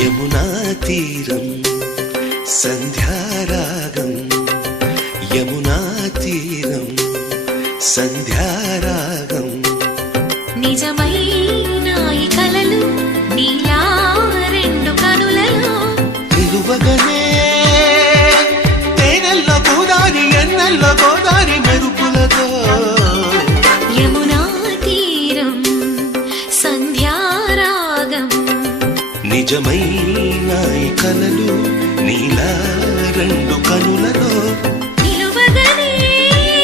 యమునా తీరం సంధ్యారాగం, యమునా తీరం సంధ్యారాగం. నిజమైన ఈ కలలు నీలా రెండు కనులలో నిలువగనే తేనెల్లో గోదారి, ఎన్నెల్లో గోదారి మెరుపులతో. యమునా తీరం సంధ్యారాగం. నిజమైన ఈ కలలు